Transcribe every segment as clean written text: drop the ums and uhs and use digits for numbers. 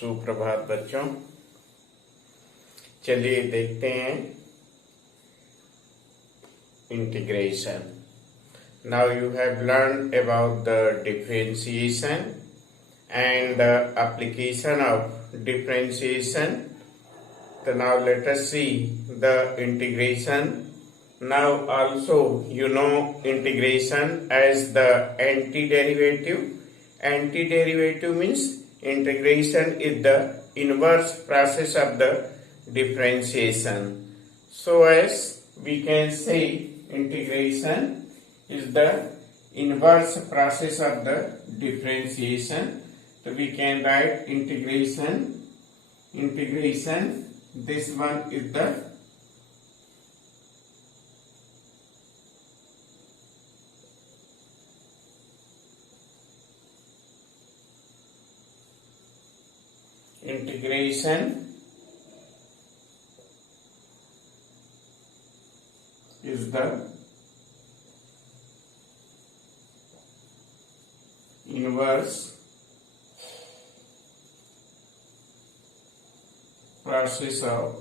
सुप्रभात बच्चों। चलिए देखते हैं integration. Now you have learn about the differentiation and the application of differentiation. So now let us see the integration. Now also you know integration as the antiderivative. Antiderivative means integration is the inverse process of the differentiation. So as we can say integration is the inverse process of the differentiation. So we can write integration, this one is the integration is the inverse process of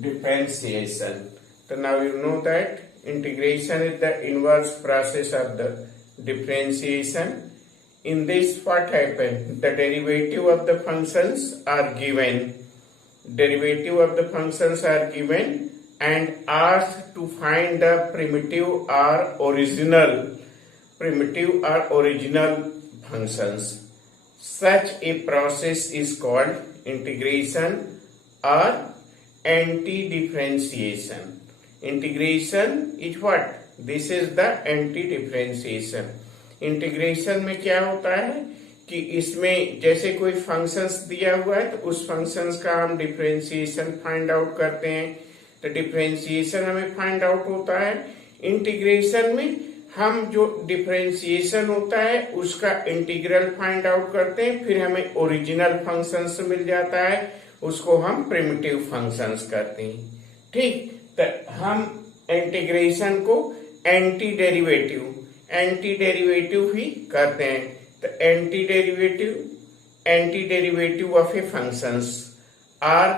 differentiation. So now you know that integration is the inverse process of the differentiation. In this what happened? The derivative of the functions are given. Derivative of the functions are given and asked to find the primitive or original functions. Such a process is called integration or anti-differentiation. Integration is what? This is the anti-differentiation. Integration में क्या होता है कि इसमें जैसे कोई functions दिया हुआ है तो उस फंक्शंस का हम डिफरेंशिएशन फाइंड आउट करते हैं, तो डिफरेंशिएशन हमें फाइंड आउट होता है। इंटीग्रेशन में हम जो डिफरेंशिएशन होता है उसका इंटीग्रल फाइंड आउट करते हैं, फिर हमें ओरिजिनल फंक्शंस मिल जाता है, उसको हम प्रिमिटिव फंक्शंस करते हैं। ठीक, तो हम इंटीग्रेशन को एंटी डेरिवेटिव ही करते हैं। तो anti derivative of a functions are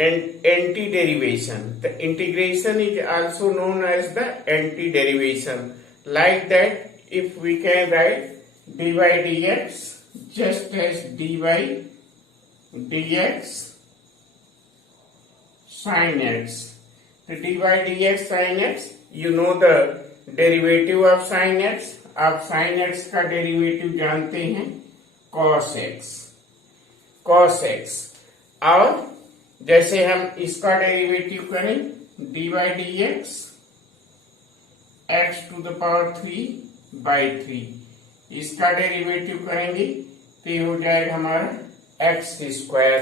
anti derivation. The integration is also known as the anti derivation. Like that if we can write dy dx just as dy dx sin x. The dy dx sin x, you know the derivative of sin x. आप sin x का derivative जानते हैं cos x। और जैसे हम इसका derivative करें dy dx x to the power 3 by 3, इसका डेरिवेटिव करेंगे तो ये हो जाएगा हमारा x स्क्वायर।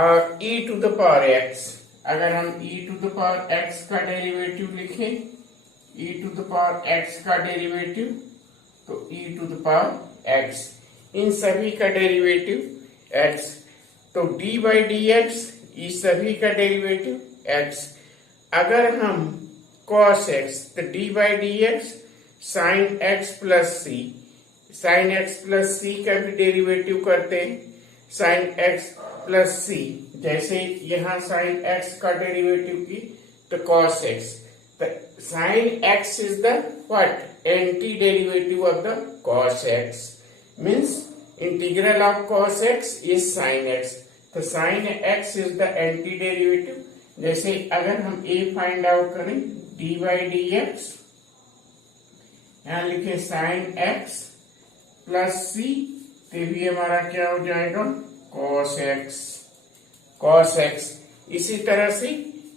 और e to the power x, अगर हम e to the power x का डेरिवेटिव लिखें, e to the power x का डेरिवेटिव तो e to the power x, इन सभी का डेरिवेटिव x, तो dy dx इस सभी का डेरिवेटिव x। अगर हम cos x तो dy dx sin x plus c का भी डेरिवेटिव करते हैं, sin x plus c, जैसे यहाँ sin x का डेरिवेटिव की तो cos x, the sin x is the what? Anti-derivative of the cos x. Means integral of cos x is sin x. तो sin x is the anti-derivative. जैसे अगर हम a find out करें dy dx, यहाँ लिखे sin x plus c, तो भी हमारा क्या हो जाएगा cos x। इसी तरह से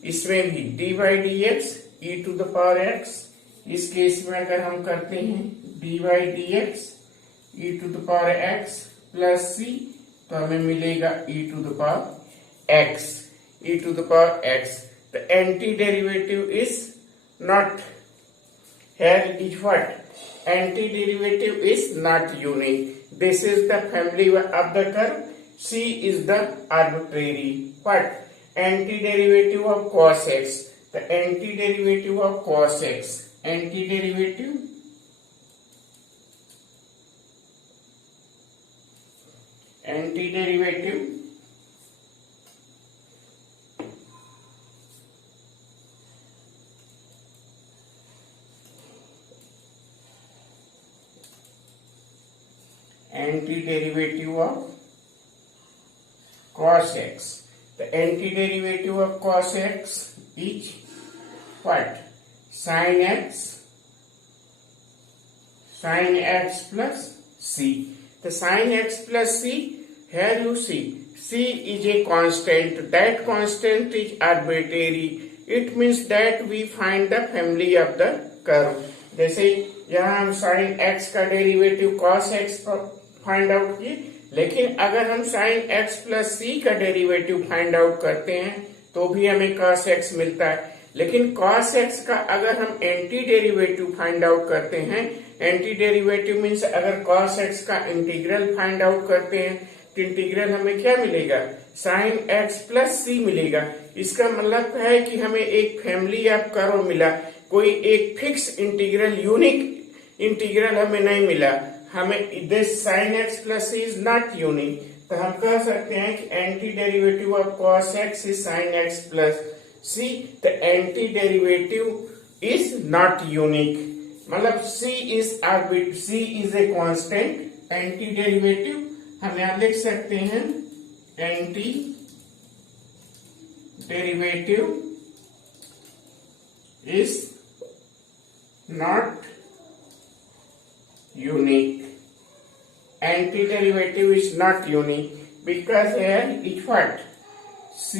इसमें भी dy dx e to the power x, इस केस में अगर हम करते हैं dy dx e to the power x plus c, तो हमें मिलेगा e to the power x। The antiderivative is not, here is what? Antiderivative is not unique. This is the family of the curve C is the arbitrary what? Antiderivative of cos x. The antiderivative of cos x. Antiderivative antiderivative of cos x. The antiderivative of cos x is what? Sin x plus c. The sin x plus c, here you see c is a constant. That constant is arbitrary. It means that we find the family of the curve. जैसे यहाँ हम sin x का derivative cos x find out किए, लेकिन अगर हम sin x plus c का derivative find out करते हैं तो भी हमें cos x मिलता है. लेकिन cos x का अगर हम एंटी डेरिवेटिव फाइंड आउट करते हैं, एंटी डेरिवेटिव मीन्स अगर cos x का इंटीग्रल फाइंड आउट करते हैं तो इंटीग्रल हमें क्या मिलेगा? sin x प्लस c मिलेगा. इसका मतलब है कि हमें एक फैमिली ऑफ कर्व मिला, कोई एक फिक्स इंटीग्रल यूनिक इंटीग्रल हमें नहीं मिला. हमें this sin x plus c is not unique. तो हम कह सकते हैं कि anti derivative of cos x is sin x plus c. The anti derivative is not unique, मतलब c is a constant. Anti derivative हम यहां लिख सकते हैं anti derivative is not unique. Antiderivative is not unique because here is what? C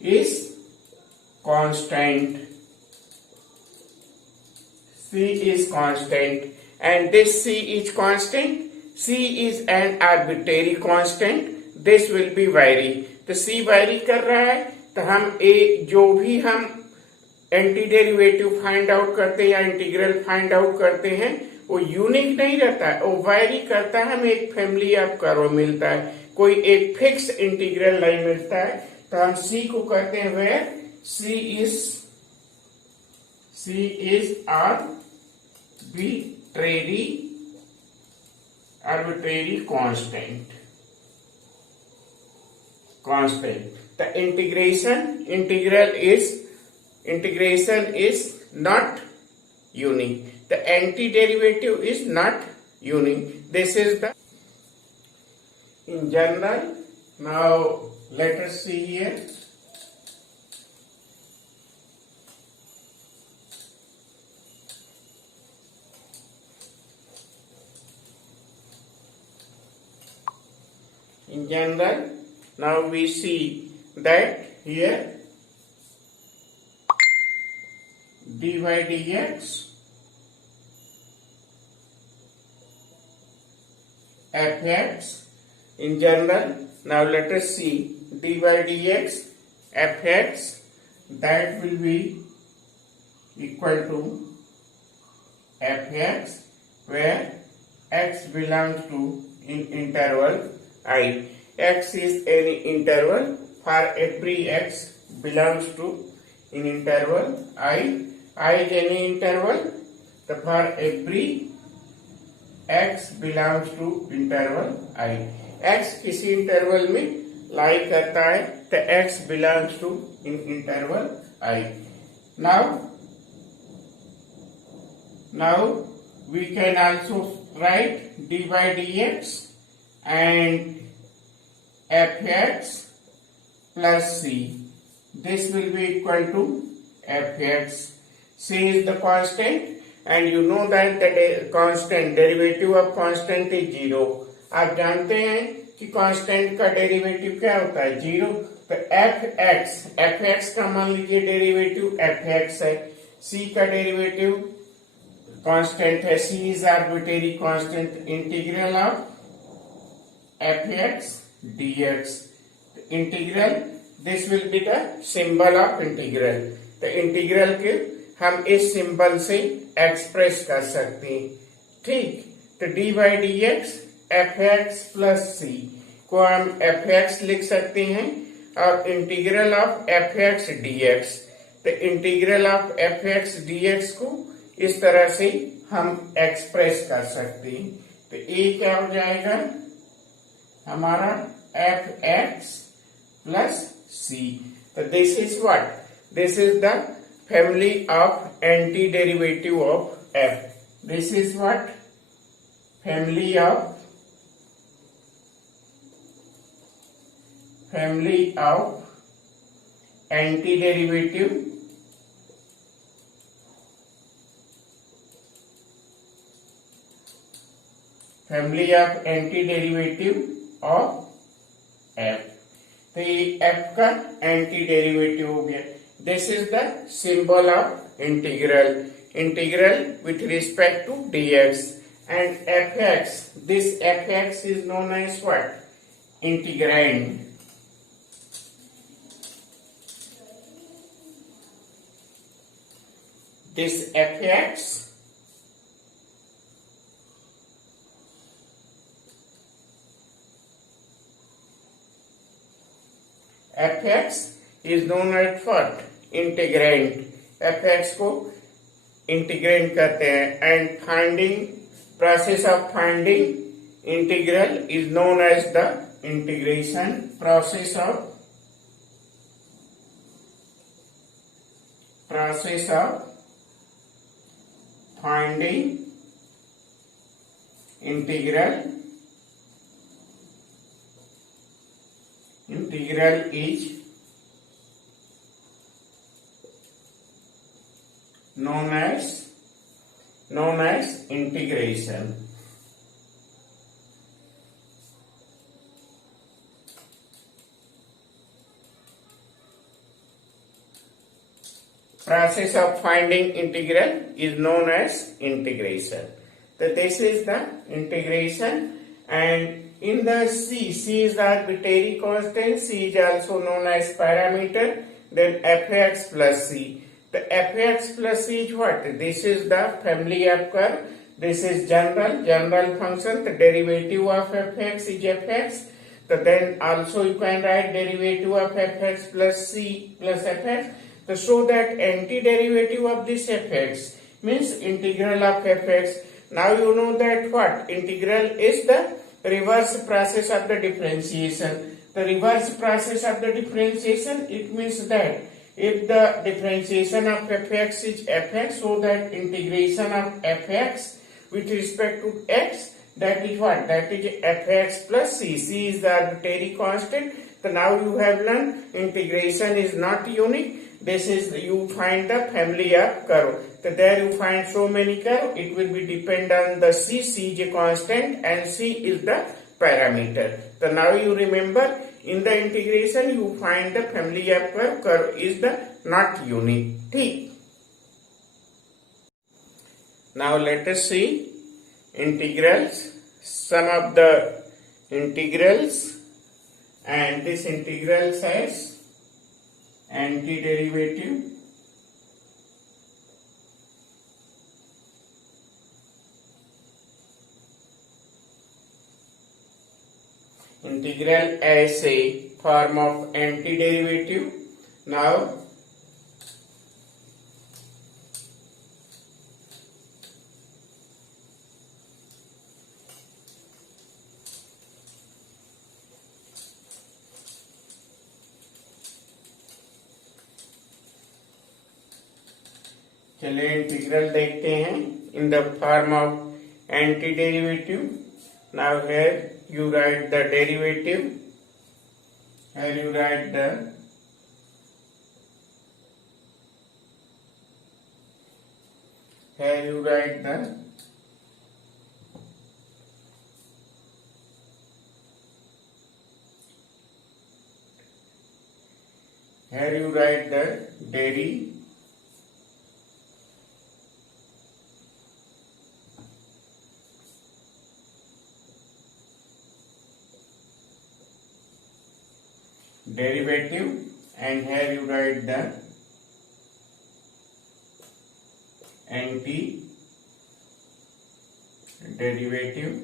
is constant. C is constant, and this C is constant. C is an arbitrary constant. This will be vary. तो C vary कर रहा है, तो हम जो भी हम anti derivative find out करते हैं या इंटीग्रल फाइंड आउट करते हैं वो यूनिक नहीं रहता है, वो वैरी करता है. हमें एक फैमिली ऑफ कर्व मिलता है, कोई एक फिक्स इंटीग्रल नहीं मिलता है. तो हम सी को कहते हैं where C is arbitrary constant. The integration is not unique. The antiderivative is not unique. This is the in general. Now let us see here. In general, now we see that here dy dx fx. In general, now let us see dy dx fx, that will be equal to fx where x belongs to in interval I. X is any interval. For every x belongs to in interval I is any interval. So for every x belongs to interval I. x किसी interval में लाई करता है तो x belongs to in interval I. Now we can also write dy dx and fx plus c. This will be equal to fx. C is the constant and you know that the constant derivative of constant is 0. आप जानते हैं कि constant का derivative क्या होता है? 0. तो fx का मान लीजिए डेरिवेटिव fx है, c का डेरिवेटिव कांस्टेंट है, c is arbitrary constant. Integral of fx dx. Integral this will be the symbol of integral. तो इंटीग्रल के हम इस सिंबल से एक्सप्रेस कर सकते हैं. ठीक, तो dy dx f x plus c को हम एफ एक्स लिख सकते हैं और integral of f x d x, तो integral of f x d x को इस तरह से हम एक्सप्रेस कर सकते हैं। तो ये क्या हो जाएगा हमारा एफ एक्स प्लस सी। तो this is what, this is the family of anti derivative of F. This is what, family of antiderivative of f। तो ये f का एंटी डेरिवेटिव हो गया। This is the symbol of integral, integral with respect to dx and fx, this fx is known as what, integrand। This fx is known as what, integrand। fx को integrate करते हैं and finding, process of finding integral is known as the integration process of finding integral is known as integration। Process of finding integral is known as integration। So this is the integration, and in the c is the arbitrary constant, c is also known as parameter, then fx plus c। The fx plus c is what, this is the family of curve, this is general function, the derivative of fx is fx। So then also you can write derivative of fx plus c plus fx। So show that antiderivative of this fx means integral of fx। Now you know that what, integral is the reverse process of the differentiation। The reverse process of the differentiation, it means that if the differentiation of fx is fx, so that integration of fx with respect to x, that is what, that is fx plus c। c is the arbitrary constant। So now you have learned integration is not unique, this is, you find the family of curve। So there you find so many curve, it will be depend on the c is a constant and c is the parameter। So now you remember, in the integration you find the family of curve is the not unique, ठीक। Now let us see integrals, some of the integrals, and this integral says antiderivative integral as a form of antiderivative। Now चलिए integral देखते हैं in the form of anti derivative. Now here you write the derivative, here you write the derivative, and here you write the anti-derivative,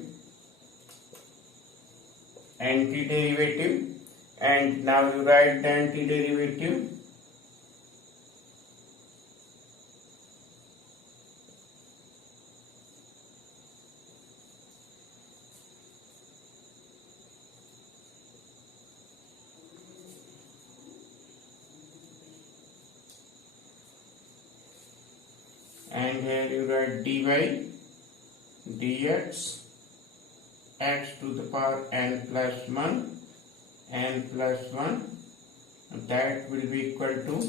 antiderivative, and now you write the antiderivative. And here you write dy dx x to the power n plus 1, that will be equal to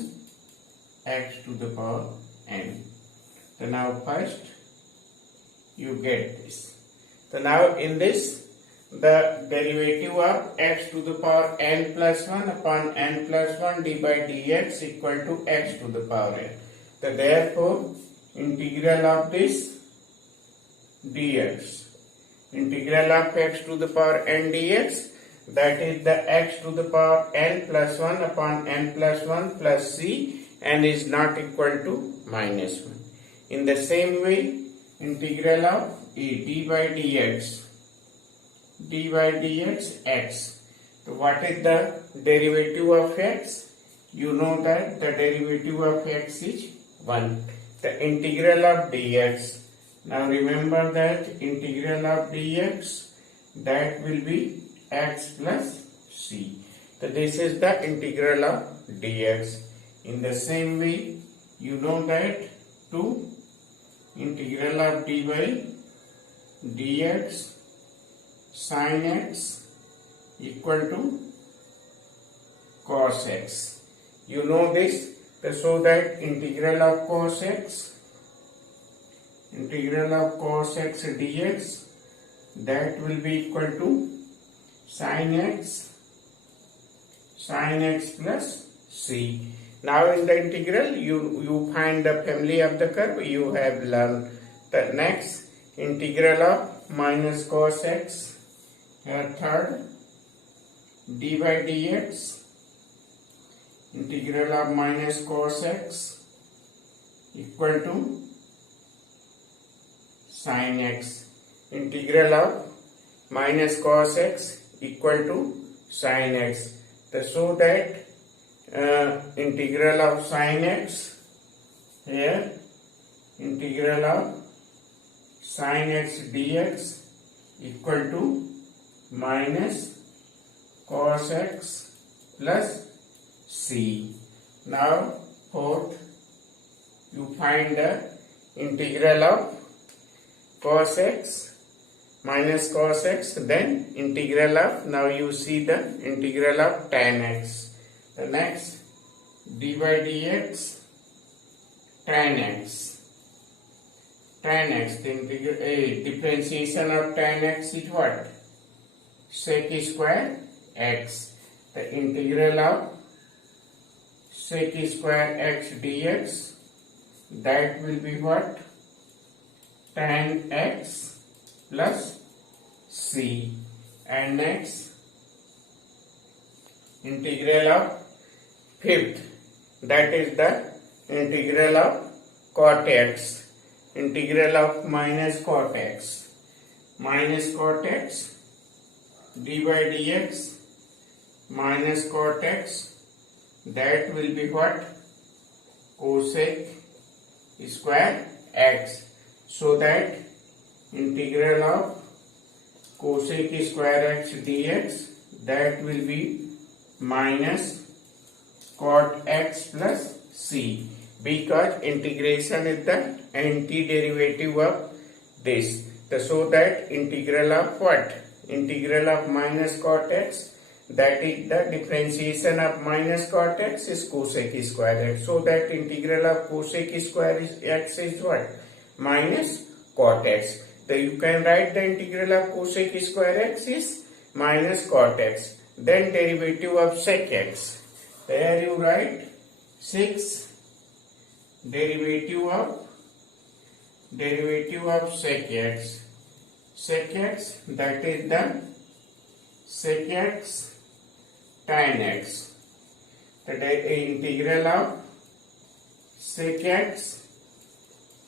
x to the power n. So now first you get this. So now in this, the derivative of x to the power n plus 1 upon n plus 1 d by dx equal to x to the power n. So therefore integral of this dx, integral of x to the power n dx, that is the x to the power n plus 1 upon n plus 1 plus c, and is not equal to minus 1. In the same way, integral of d by dx x. So what is the derivative of x? You know that the derivative of x is 1. The integral of dx. Now remember that integral of dx, that will be x plus c. So this is the integral of dx. In the same way, you know that 2 integral of dy dx sin x equal to cos x. You know this. So that integral of cos x dx, that will be equal to sin x plus c. Now in the integral, you find the family of the curve. You have learned the next integral of minus cos x, third d by dx, integral of minus cos x equal to sin x, integral of minus cos x equal to sin x. So that integral of sin x, here integral of sin x dx equal to minus cos x plus c. Now fourth, you find the integral of cos x minus cos x, then integral of, now you see the integral of tan x. The next d by dx tan x, the differentiation of tan x is what? Sec square x. The integral of sec square x dx, that will be what? Tan x plus c. And next integral of fifth, that is the integral of cot x, integral of minus cot x d by dx minus cot x, that will be what? Cosec square x. So that integral of cosec square x dx, that will be minus cot x plus c, because integration is the antiderivative of this. So that integral of what? Integral of minus cot x, that is the differentiation of minus cot x is cosec square x. So that integral of cosec square x is what? Minus cot x. So you can write the integral of cosec square x is minus cot x. Then derivative of sec x. There you write 6 derivative of sec x. Sec x, that is the sec x tan x. The integral of sec x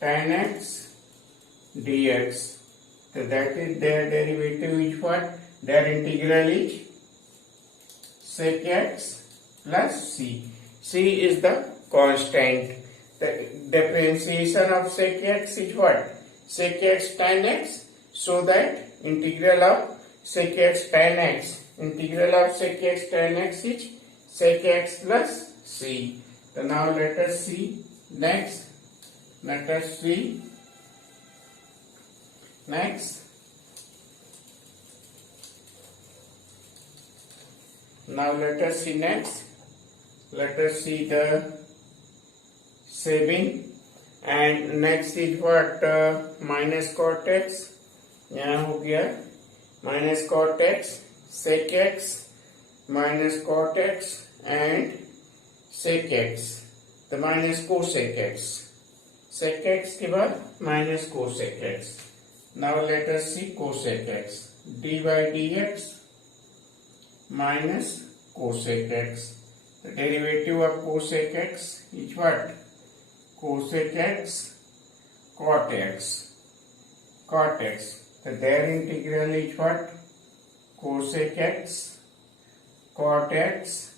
tan x dx. So that is their derivative is what? Their integral is sec x plus c. C is the constant. The differentiation of sec x is what? Sec x tan x. So that integral of sec x tan x. Integral of sec x tan x is sec x plus c. So now let us see next. Let us see next. Now let us see next. Let us see the 7 and next is what? Minus cot x. यहाँ हो गया minus cot x, sec x, minus cot x and sec x. The minus cosec x. Sec x के बाद minus cosec x. Now let us see cosec x. d by dx minus cosec x. The derivative of cosec x is what? Cosec x cot x. Cot x. So their integral is what? Cosec x cot x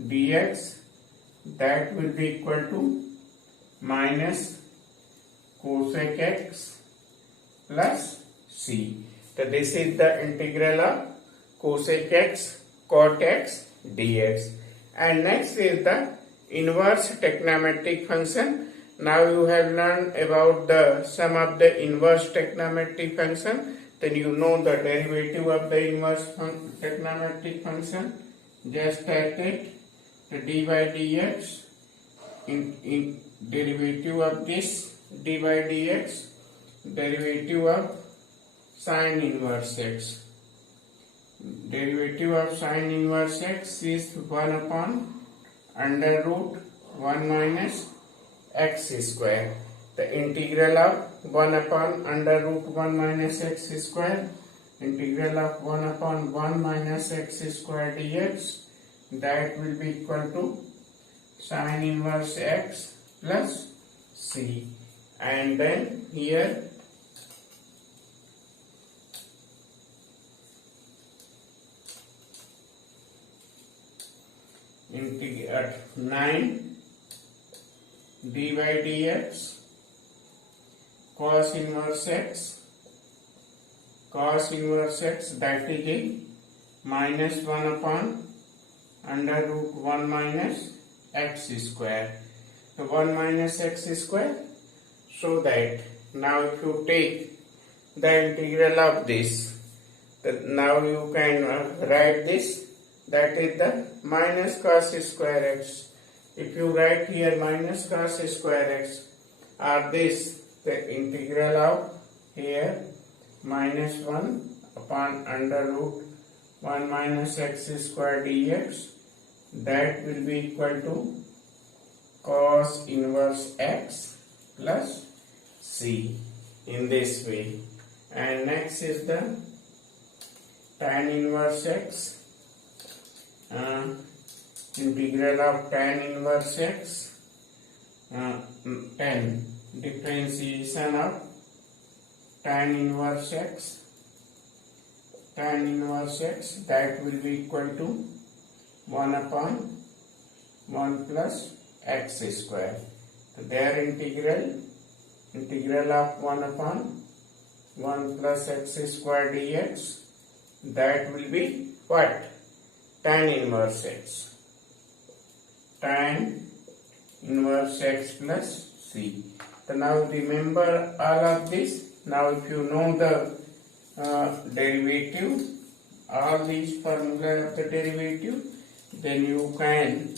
dx. That will be equal to minus cosec x plus c. So this is the integral of cosec x cot x dx. And next is the inverse trigonometric function. Now you have learned about the sum of the inverse trigonometric function. Then you know the derivative of the inverse trigonometric function. Just take it, the d by dx in derivative of this d by dx, derivative of sine inverse x. Derivative of sine inverse x is 1 upon under root 1 minus x square. The integral of 1 upon under root 1 minus x square, integral of 1 upon 1 minus x square dx, that will be equal to sine inverse x plus c. And then here integrate 9 d by dx cos inverse x, that is a minus 1 upon under root 1 minus x square. So 1 minus x square. So that now if you take the integral of this, now you can write this, that is the minus cos square x. If you write here minus cos square x, or this, the integral of here minus 1 upon under root 1 minus x square dx, that will be equal to cos inverse x plus c in this way. And next is the tan inverse x. Integral of tan inverse x, tan differentiation of tan inverse x, that will be equal to 1 upon 1 plus x square. So their integral of 1 upon 1 plus x square dx, that will be what? Tan inverse x. Tan inverse x plus c. So now remember all of this. Now if you know the derivative, all these formula of the derivative, then you can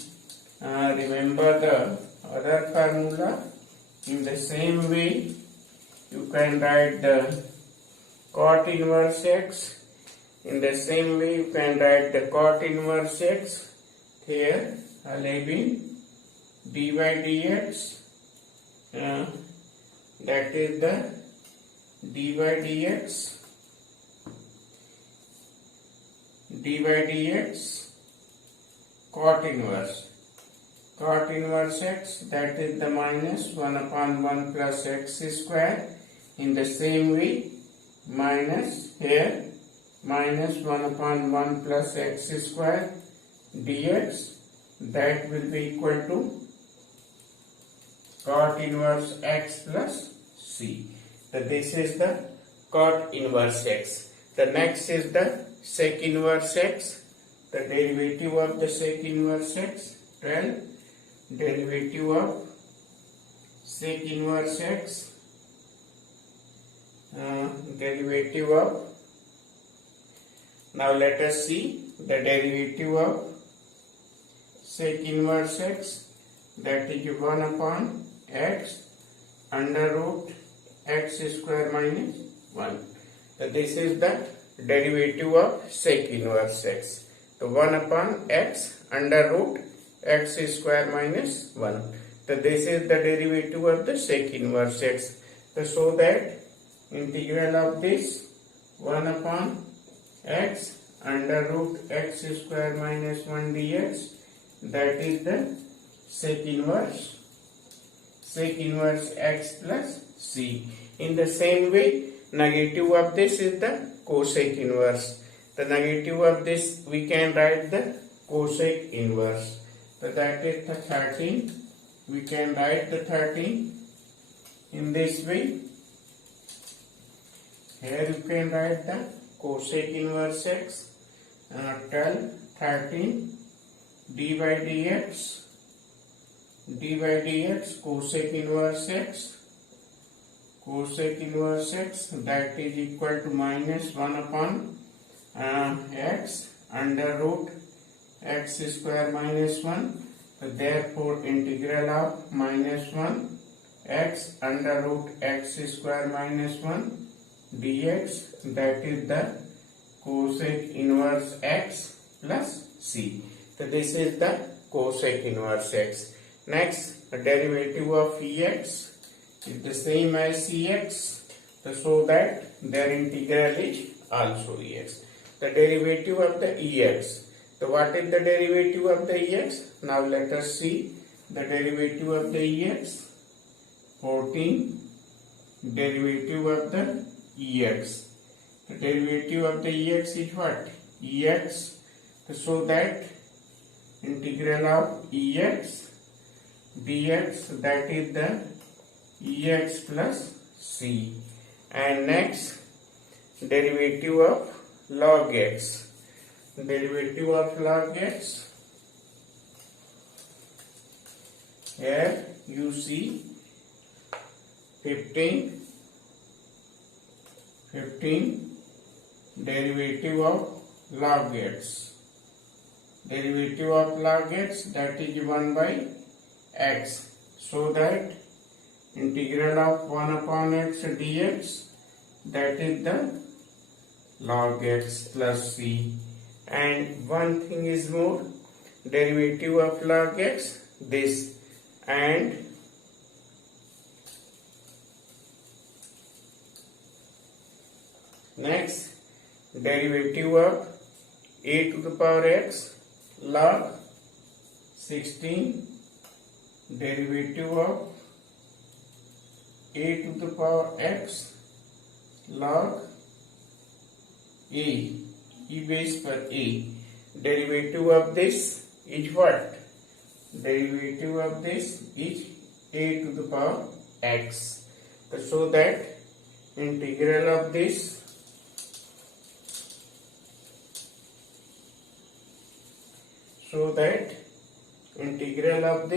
remember the other formula. In the same way, you can write the cot inverse x. In the same way, you can write the cot inverse x here, 11 d by dx, that is the d by dx cot inverse x, that is the minus 1 upon 1 plus x square. In the same way, minus here minus 1 upon 1 plus x square dx, that will be equal to cot inverse x plus c. So this is the cot inverse x. The next is the sec inverse x. The derivative of the sec inverse x, 12, derivative of sec inverse x, derivative of, now let us see the derivative of sec inverse x, that is 1 upon x under root x square minus 1. So this is the derivative of sec inverse x. So 1 upon x under root x square minus 1. So this is the derivative of the sec inverse x. So that integral of this 1 upon x under root x square minus 1 dx, that is the sec inverse x plus c. In the same way, negative of this is the cosec inverse. The negative of this we can write the cosec inverse. So that is the 13. We can write the 13 in this way. Here you can write the cosec inverse x, 12, 13 d by dx cosec inverse x, that is equal to minus 1 upon x under root x square minus 1. So therefore integral of minus 1 x under root x square minus 1 dx, that is the cosec inverse x plus c. So this is the cosec inverse x. Next, the derivative of ex is the same as cx, so that their integral is also ex. The derivative of the ex. So what is the derivative of the ex? Now let us see the derivative of the ex. 14, derivative of the ex. The derivative of the ex is what? Ex. So that integral of ex dx, that is the ex plus c. And next, derivative of log x. Derivative of log x, here you see 15 derivative of log x. Derivative of log x, that is 1 by x. So that integral of 1 upon x dx, that is the log x plus c. And one thing is more, derivative of log x, this, and next derivative of a to the power x log 16, derivative of a to the power x log e base per a. Derivative of this is what? Derivative of this is a to the power x. So that integral of this integral of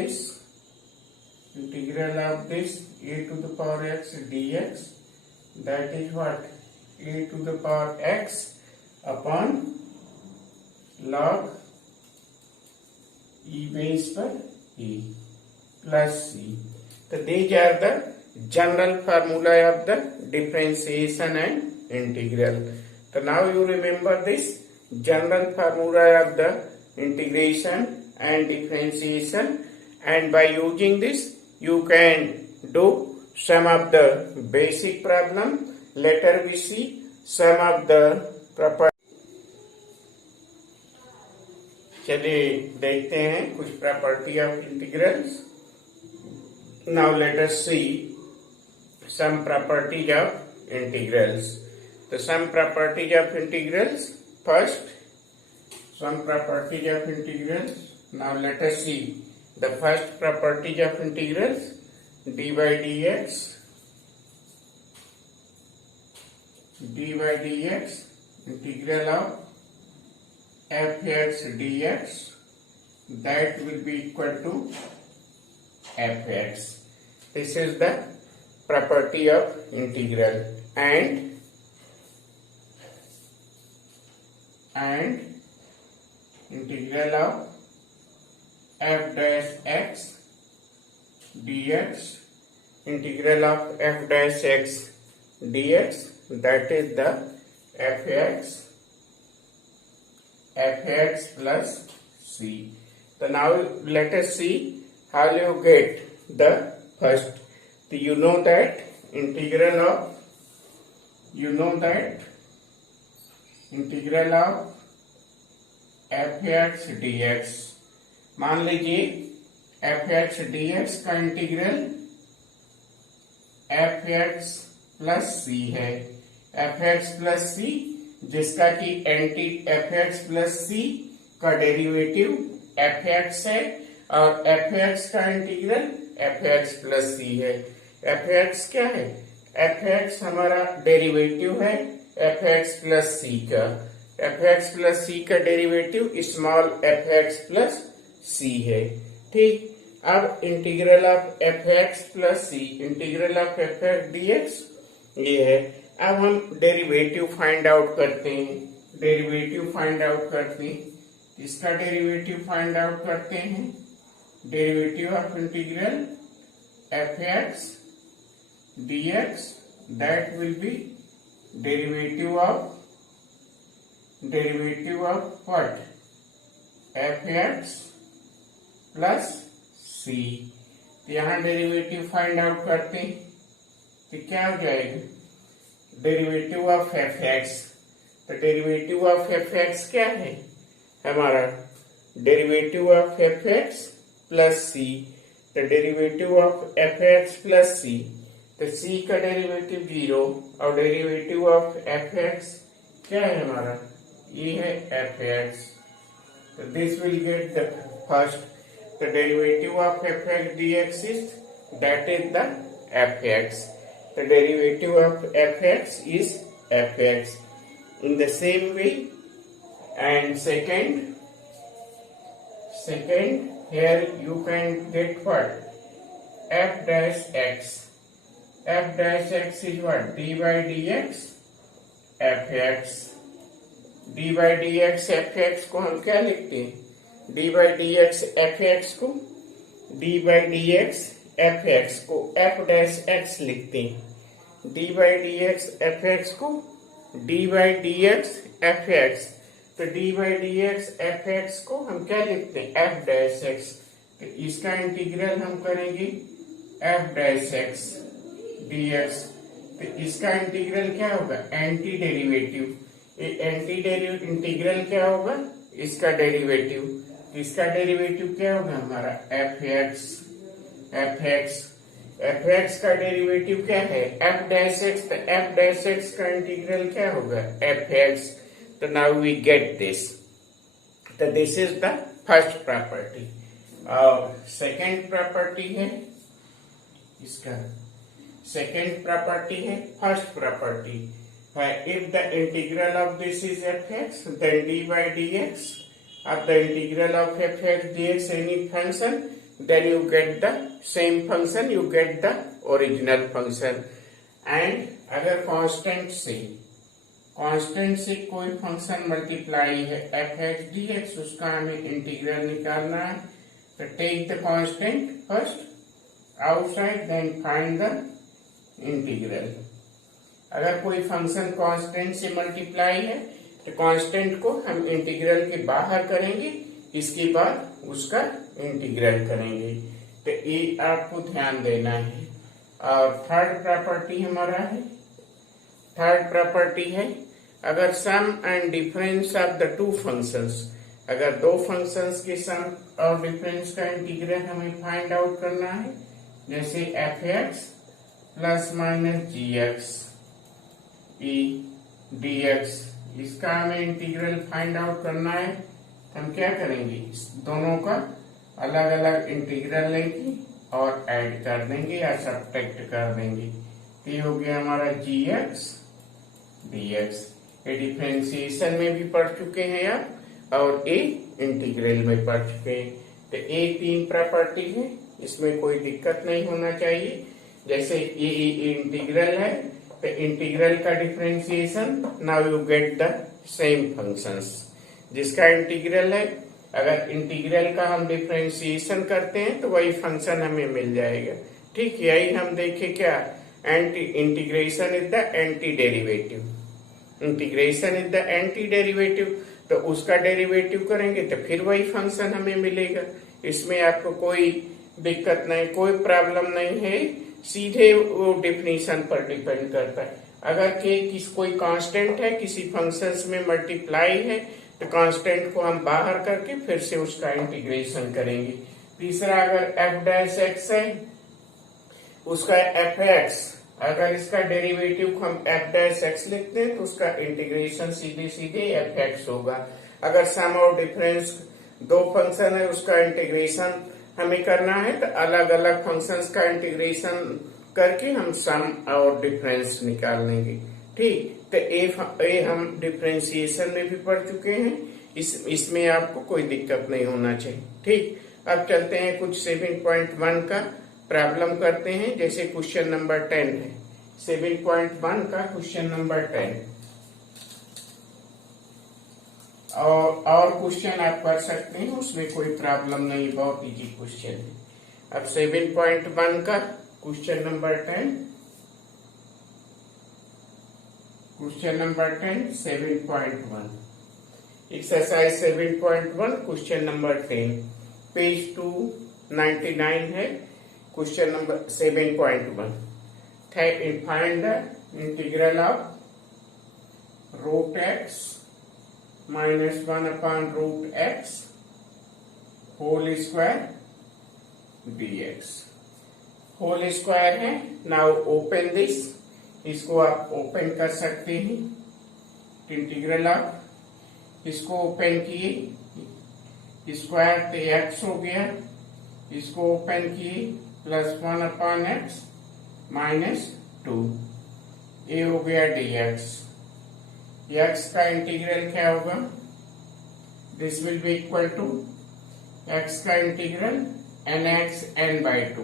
this a to the power x dx, that is what? A to the power x upon log e base per a plus c. So these are the general formula of the differentiation and integral. So now you remember this general formula of the integration and differentiation, and by using this you can do some of the basic problem. Later we see some of the proper. चलिए देखते हैं कुछ property of integrals. Now let us see some properties of integrals. तो some properties of integrals. First, some properties of integrals. Now let us see the first properties of integrals. dy dx integral of fx dx, that will be equal to fx. This is the property of integral. And integral of f dash x dx, integral of f dash x dx, that is the fx plus c. So now let us see how you get the first. So you know that integral of fx dx, मान लीजिए fx dx का integral fx plus C है, fx plus सी जिसका कि anti fx plus C का derivative fx है और fx का इंटीग्रल fx प्लस सी है। fx क्या है? fx हमारा डेरिवेटिव है fx प्लस सी का, fx प्लस सी का derivative small fx plus C है। ठीक, अब integral of fx plus C, integral of fx dx ये है। अब हम डेरिवेटिव फाइंड आउट करते हैं, इसका डेरिवेटिव फाइंड आउट करते हैं। Derivative of integral fx dx, that will be derivative of what? fx plus c. यहाँ डेरिवेटिव फाइंड आउट करते हैं तो क्या हो जाएगा? डेरिवेटिव ऑफ fx, तो डेरिवेटिव ऑफ fx क्या है हमारा? डेरिवेटिव ऑफ fx प्लस सी, तो डेरिवेटिव ऑफ fx प्लस सी, तो c का डेरिवेटिव 0 और डेरिवेटिव ऑफ fx क्या है हमारा? ये है fx। तो this will get the first, the derivative of fx dx is, that is the fx. The derivative of fx is fx. In the same way, and second, here you can get what? F dash x. F dash x is what? dy dx fx. dy dx fx को हम क्या लिखते हैं? dy dx fx को f dash x लिखते हैं। dy dx fx को dy dx fx, तो dy dx fx को हम क्या लिखते हैं? f dash x। तो इसका इंटीग्रल हम करेंगे f dash x dx, तो इसका इंटीग्रल क्या होगा? Anti derivative. इंटीग्रल क्या होगा? इसका डेरिवेटिव। इसका डेरिवेटिव क्या होगा हमारा? fx का डेरिवेटिव क्या है? f dash x, तो f dash x का इंटीग्रल क्या होगा? fx। तो नाउ वी गेट दिस, तो this is the first property. और सेकेंड प्रॉपर्टी है इसका, सेकेंड प्रॉपर्टी है फर्स्ट प्रॉपर्टी है, if the integral of this is fx, then dy dx of the integral of fx dx any function, then you get the same function, you get the original function. And अगर constant से कोई function multiply है fx dx, उसका हमें integral निकालना है। तो take the constant first outside, then find the integral. अगर कोई फंक्शन कांस्टेंट से मल्टीप्लाई है तो कांस्टेंट को हम इंटीग्रल के बाहर करेंगे, इसके बाद उसका इंटीग्रल करेंगे। तो ये आपको ध्यान देना है। और थर्ड प्रॉपर्टी हमारा है, थर्ड प्रॉपर्टी है अगर sum and difference of the two functions, अगर दो फंक्शंस के सम और डिफरेंस का इंटीग्रल हमें फाइंड आउट करना है, जैसे fx plus minus gx, dx। इसका हमें इंटीग्रल फाइंड आउट करना है। हम क्या करेंगे, इस दोनों का अलग अलग इंटीग्रल लेंगे और ऐड कर देंगे या सब्ट्रैक्ट कर देंगे। तो ये हो गया हमारा gx dx। ये डिफरेंशिएशन में भी पढ़ चुके हैं आप और ये इंटीग्रल में पढ़ चुके हैं। तो ये तीन प्रॉपर्टी है, इसमें कोई दिक्कत नहीं होना चाहिए। जैसे ये इंटीग्रल है तो इंटीग्रल का differentiation, now you get the same functions. जिसका इंटीग्रल है, अगर इंटीग्रल का हम डिफरेंशिएशन करते हैं तो वही फंक्शन हमें मिल जाएगा। ठीक, यही हम देखे क्या, anti integration is the anti derivative. Integration is the anti derivative, तो उसका डेरिवेटिव करेंगे तो फिर वही फंक्शन हमें मिलेगा। इसमें आपको कोई दिक्कत नहीं, कोई प्रॉब्लम नहीं है, सीधे वो डिफिनीशन पर डिपेंड करता है। अगर कोई कांस्टेंट है, किसी फंक्शंस में मल्टीप्लाई है, तो कांस्टेंट को हम बाहर करके फिर से उसका इंटीग्रेशन करेंगे। तीसरा, अगर एफ डैश एक्स है, उसका एफ एक्स, अगर इसका डेरिवेटिव हम एफ डैश एक्स लिखते हैं तो उसका इंटीग्रेशन सीधे सीधे एफ एक्स होगा। अगर सम और डिफरेंस दो फंक्शन है, उसका इंटीग्रेशन हमें करना है तो अलग अलग फंक्शंस का इंटीग्रेशन करके हम सम और डिफरेंस निकाल लेंगे। ठीक, तो ये हम डिफरेंशिएशन में भी पढ़ चुके हैं, इसमें आपको कोई दिक्कत नहीं होना चाहिए। ठीक, अब चलते हैं कुछ 7.1 का प्रॉब्लम करते हैं। जैसे क्वेश्चन नंबर 10 है, 7.1 का क्वेश्चन नंबर 10। और क्वेश्चन आप कर सकते हैं, उसमें कोई प्रॉब्लम नहीं, बहुत इजी क्वेश्चन है। अब 7.1 का question number 10, question number 10 7.1, exercise 7.1 question number 10, page 299 है। Question number 7.1, find the integral of root x minus 1 upon root x whole square dx। Whole square है। नाउ ओपन दिस, इसको आप open कर सकते हैं। इंटीग्रल ऑफ, इसको open किए, square तो एक्स हो गया, इसको ओपन किए प्लस 1 अपॉन एक्स माइनस 2, ये हो गया dx। एक्स का इंटीग्रल क्या होगा, this will be equal to x का integral nx n/2,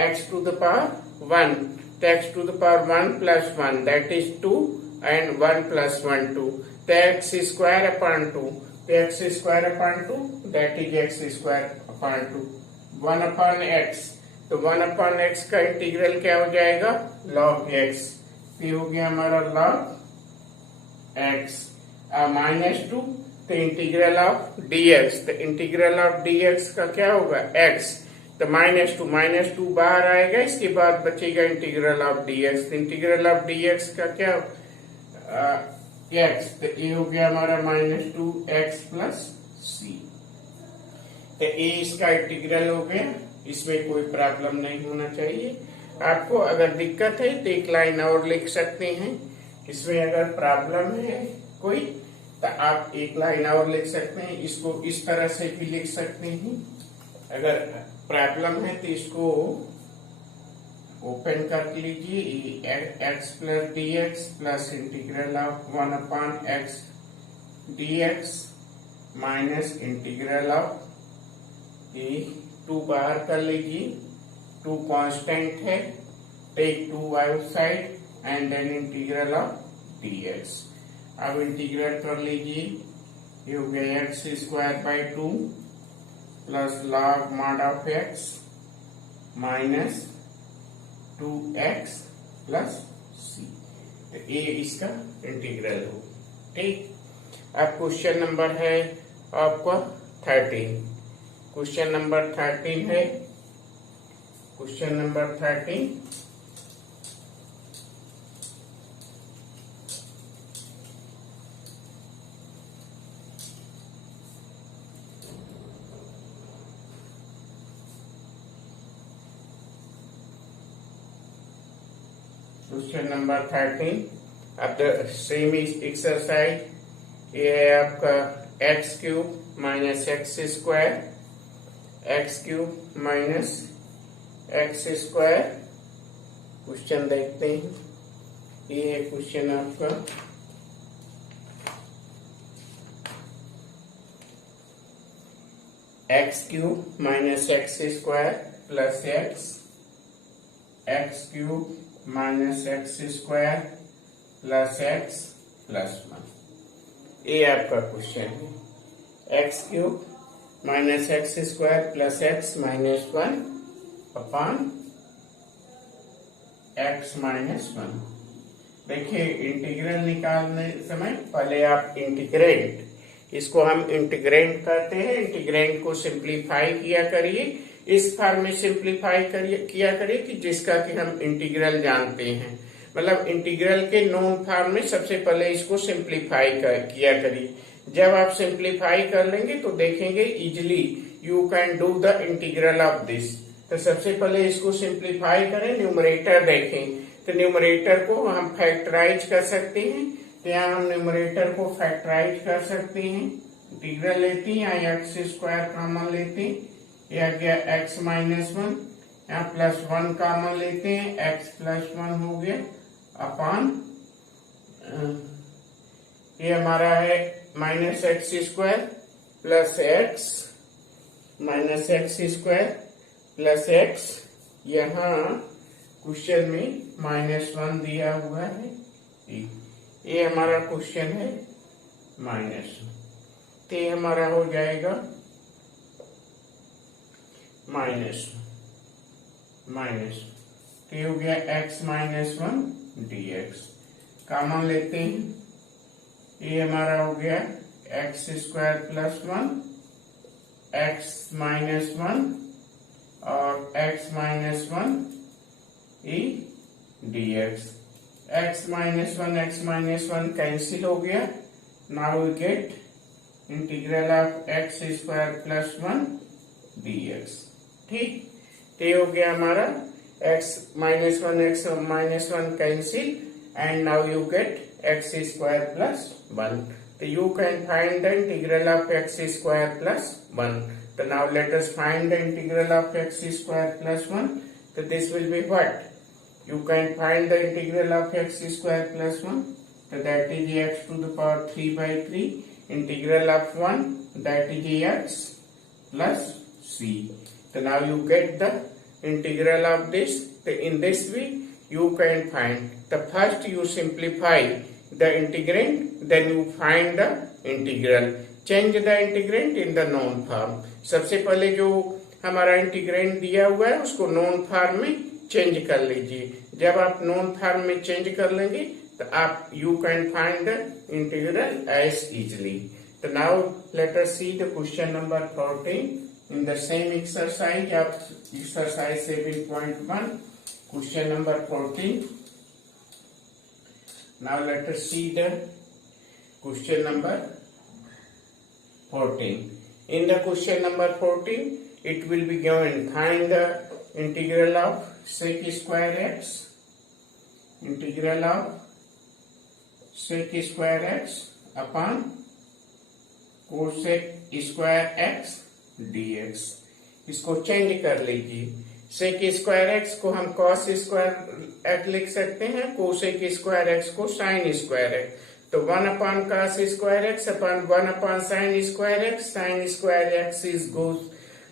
x to the power 1, तो x to the power 1 plus 1 that is 2 and 1 plus 1 2, तो x square upon 2, तो x square upon 2 that is x square upon 2, 1 upon x, तो 1 upon x का integral क्या हो जाएगा, log x, ये हो गया हमारा log x माइनस 2, तो इंटीग्रल ऑफ dx, तो इंटीग्रल ऑफ dx का क्या होगा x, तो माइनस टू बाहर आएगा, इसके बाद बचेगा integral of dx। Integral of dx का क्या x, तो ये हो गया हमारा -2x प्लस c, तो ये इसका इंटीग्रल हो गया। इसमें कोई प्रॉब्लम नहीं होना चाहिए। आपको अगर दिक्कत है तो एक लाइन और लिख सकते हैं, इसमें अगर प्रॉब्लम है कोई तो आप एक लाइन और लिख सकते हैं। इसको इस तरह से भी लिख सकते हैं, अगर प्रॉब्लम है तो इसको ओपन कर लीजिए, x plus d x plus integral of 1 upon x d x minus integral of 2 बाहर कर लीजिए, 2 कांस्टेंट है, take 2 outside and then integral of dx। अब इंटीग्रेट कर लीजिए, ये हो गया x square by 2 plus log mod of x minus 2x plus c, तो ये इसका इंटीग्रल हो। ठीक, अब क्वेश्चन नंबर है आपका 13, क्वेश्चन नंबर 13 है, क्वेश्चन नंबर 13, क्वेश्चन नंबर 13 अब द सेम एक्सरसाइज ये है आपका x cube minus x square, x cube minus x square. Question देखते हैं, ये है क्वेश्चन आपका। X cube minus x square plus x cube minus x square plus x plus 1। ये आपका क्वेश्चन है। X cube minus x square plus x minus 1 upon x minus 1। देखिए integral निकालने समय पहले आप इंटीग्रेट, इसको हम इंटीग्रेंट कहते हैं, इंटीग्रेंट को सिंप्लीफाई किया करिए, इस फॉर्म में सिंप्लीफाई किया करिए कि जिसका कि हम इंटीग्रल जानते हैं। मतलब इंटीग्रल के नोन फॉर्म में सबसे पहले इसको सिंप्लीफाई किया करिए। जब आप सिंप्लीफाई कर लेंगे तो देखेंगे easily you can do the integral of this. तो सबसे पहले इसको सिंप्लीफाई करें, न्यूमरेटर देखें तो न्यूमरेटर को हम फैक्टराइज कर सकते हैं। तो यहाँ हम न्यूमरेटर को फैक्टराइज कर सकते हैं, इंटीग्रल लेते हैं, यहाँ एक्स स्क्वायर कॉमन लेते हैं, यह गया एक्स माइनस 1, यहाँ प्लस 1 कॉमन लेते हैं, एक्स प्लस 1 हो गया अपॉन ये हमारा है minus x square plus x minus x square plus x. यहाँ क्वेश्चन में -1 दिया हुआ है, ये हमारा क्वेश्चन है -1, तो ये हमारा हो जाएगा माइनस तो ये हो गया x माइनस 1 dx। कॉमन लेते हैं, ये हमारा हो गया x square plus 1 x minus 1 और एक्स माइनस 1 ई dx। x माइनस 1 कैंसिल हो गया। Now we get integral of x square plus 1 dx। ठीक, तो हो गया हमारा x minus 1 cancel and now you get x square plus 1। तो you can find the integral of x square plus 1। तो now let us find the integral of x square plus 1। तो this will be what, you can find the integral of x square plus 1, so that is x to the power 3 by 3, integral of 1, that is x plus c. So now you get the integral of this. So in this way you can find, the first you simplify the integrand, then you find the integral, change the integrand in the known form। सबसे पहले जो हमारा integrand दिया हुआ है उसको non farm में change कर लीजिए। जब आप नॉन फॉर्म में चेंज कर लेंगे तो आप you can find the integral as easily. तो now let us see the question number 14 in the same exercise of exercise 7.1, question number 14। Now let us see the question number 14। In the question number 14, it will be given, find the integral of sec square x, integral of sec square x upon cosec square x dx। इसको change कर लीजिए। sec square x को हम cos square x लिख सकते हैं, cosec square x को sin square x। तो 1 upon cos square x upon 1 upon sin square x, sin square x is goes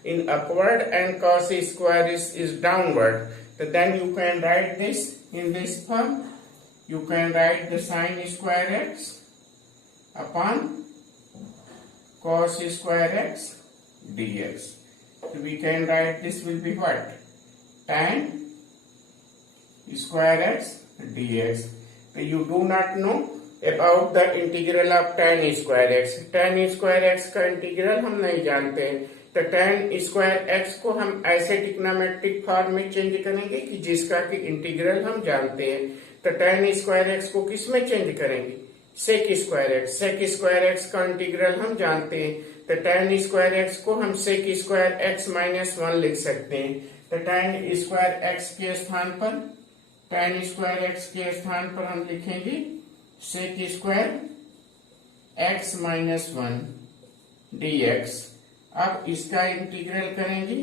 in upward and cos square is downward. So then you can write this in this form. You can write the sin square x upon cos square x dx. So we can write this will be what? Tan square x dx. So you do not know about the integral of tan square x। tan square x का integral हम नहीं जानते हैं, तो tan square x को हम ऐसे trigonometric form में चेंज करेंगे कि जिसका कि इंटीग्रल हम जानते हैं। तो tan square x को किस में चेंज करेंगे, sec square x। sec square x का इंटीग्रल हम जानते हैं, तो tan square x को हम sec square x माइनस 1 लिख सकते हैं। तो tan square x के स्थान पर हम लिखेंगे sec square x minus 1 dx। अब इसका इंटीग्रल करेंगे,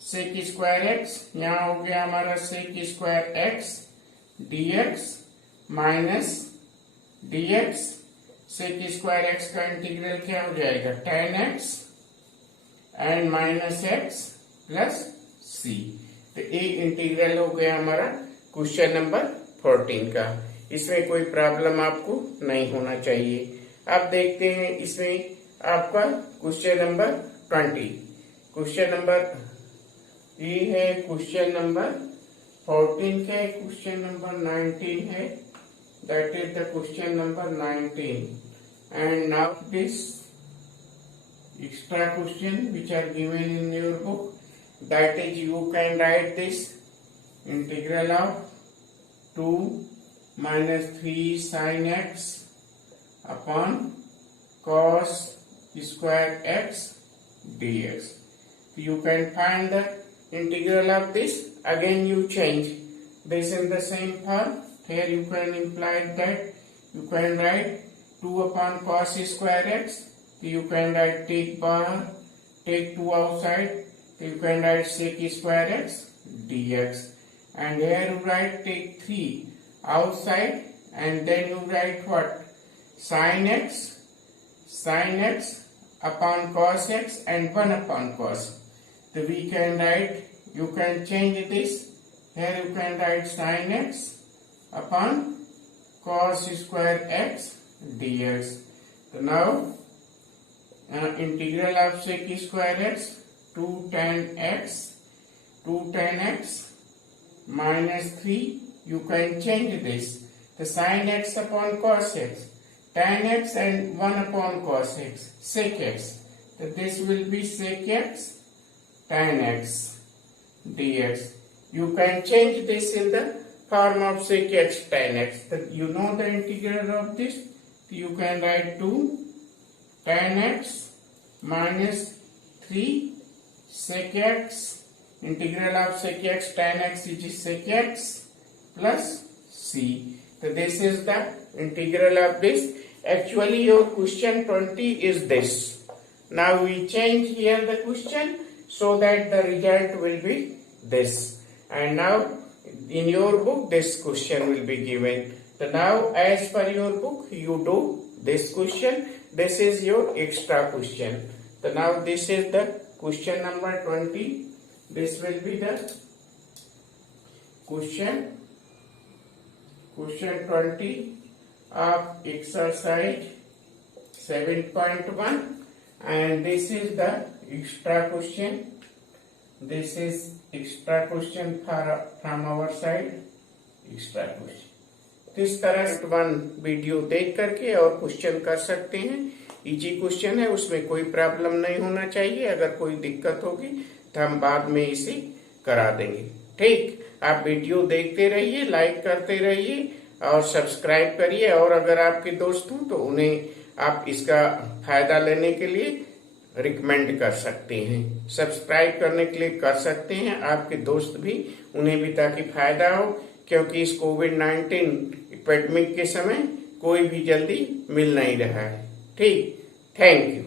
सेक स्क्वायर x, यहाँ हो गया हमारा sec square x dx minus dx। Sec square x का इंटीग्रल क्या हो जाएगा, tan x and minus x plus c। तो ये इंटीग्रल हो गया हमारा क्वेश्चन नंबर 14 का। इसमें कोई प्रॉब्लम आपको नहीं होना चाहिए। अब देखते हैं इसमें आपका क्वेश्चन नंबर 20। क्वेश्चन नंबर ये है, क्वेश्चन नंबर 14 के क्वेश्चन नंबर 19 है, that is the question number 19। And now this extra question which are given in your book, that is you can write this integral of 2 minus 3 sin x upon cos square x dx. You can find the integral of this. Again you change this in the same form. Here you can imply that you can write 2 upon cos square x. You can write take 2 outside, you can write sec square x dx, and here you write take 3 outside, and then you write what, sin x upon cos x and 1 upon cos. So we can write, you can change this, here you can write sin x upon cos square x dx. So now integral of sec square x 2 tan x minus 3, you can change this, the sin x upon cos x, tan x and 1 upon cos x, sec x. So this will be sec x tan x dx. You can change this in the form of sec x tan x. You know the integral of this, you can write 2 tan x minus 3 sec x, integral of sec x tan x is sec x plus c. So this is the integral of this. Actually your question 20 is this. Now we change here the question so that the result will be this. And now in your book this question will be given. So now as per your book you do this question. This is your extra question. So now this is the question number 20. This will be the question 20 of exercise 7.1, and this is the extra question. This is extra question from our side, extra question. इस तरह 1 video देख करके और question कर सकते हैं। Easy question है, उसमें कोई प्रॉब्लम नहीं होना चाहिए। अगर कोई दिक्कत होगी तो हम बाद में इसे करा देंगे। ठीक, आप वीडियो देखते रहिए, लाइक करते रहिए और सब्सक्राइब करिए। और अगर आपके दोस्त हों तो उन्हें आप इसका फायदा लेने के लिए रिकमेंड कर सकते हैं, सब्सक्राइब करने के लिए कर सकते हैं आपके दोस्त भी, उन्हें भी, ताकि फायदा हो। क्योंकि इस कोविड-19 एपिडेमिक के समय कोई भी जल्दी मिल नहीं रहा है। ठीक, थैंक यू।